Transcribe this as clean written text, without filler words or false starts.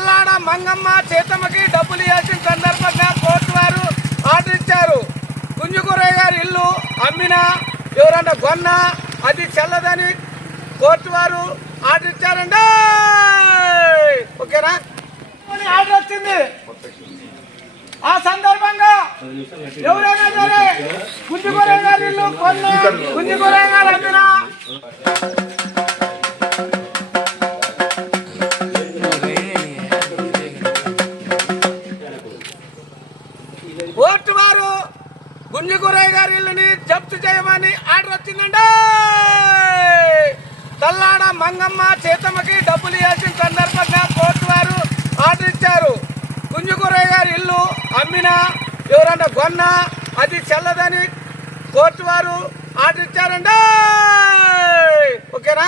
తల్లాడ మంగమ్మ చేతమ్మకి డబ్బులు ఇవ్వాల్సిన సందర్భంగా కోర్టు వారు ఆర్డర్ ఇచ్చారు. గుంజుగురయ్య గారి ఇల్లు అమ్మినా ఎవరన్నా కొన్నా అది చెల్లదని కోర్టు వారు ఆర్డర్ ఇచ్చారండి. ఓకేనా? ఆర్డర్ వచ్చింది. ఆ సందర్భంగా ఎవరైనా సరే గుంజుగురయ్య గారి ఇల్లు కొన్నా గుంజుగురయ్య గారు అమ్మినా కోర్టు వారు గుంజుగురయ్య గారి ఇల్లుని జప్తు చేయమని ఆర్డర్ వచ్చిందండి. తల్లాడ మంగమ్మ చేతమ్మకి డబ్బులు ఇవ్వాల్సిన సందర్భంగా కోర్టు వారు ఆర్డర్ ఇచ్చారు. గుంజుగురయ్య గారి ఇల్లు అమ్మినా ఎవరన్నా కొన్నా అది చెల్లదని కోర్టు వారు ఆర్డర్ ఇచ్చారండి. ఓకేనా?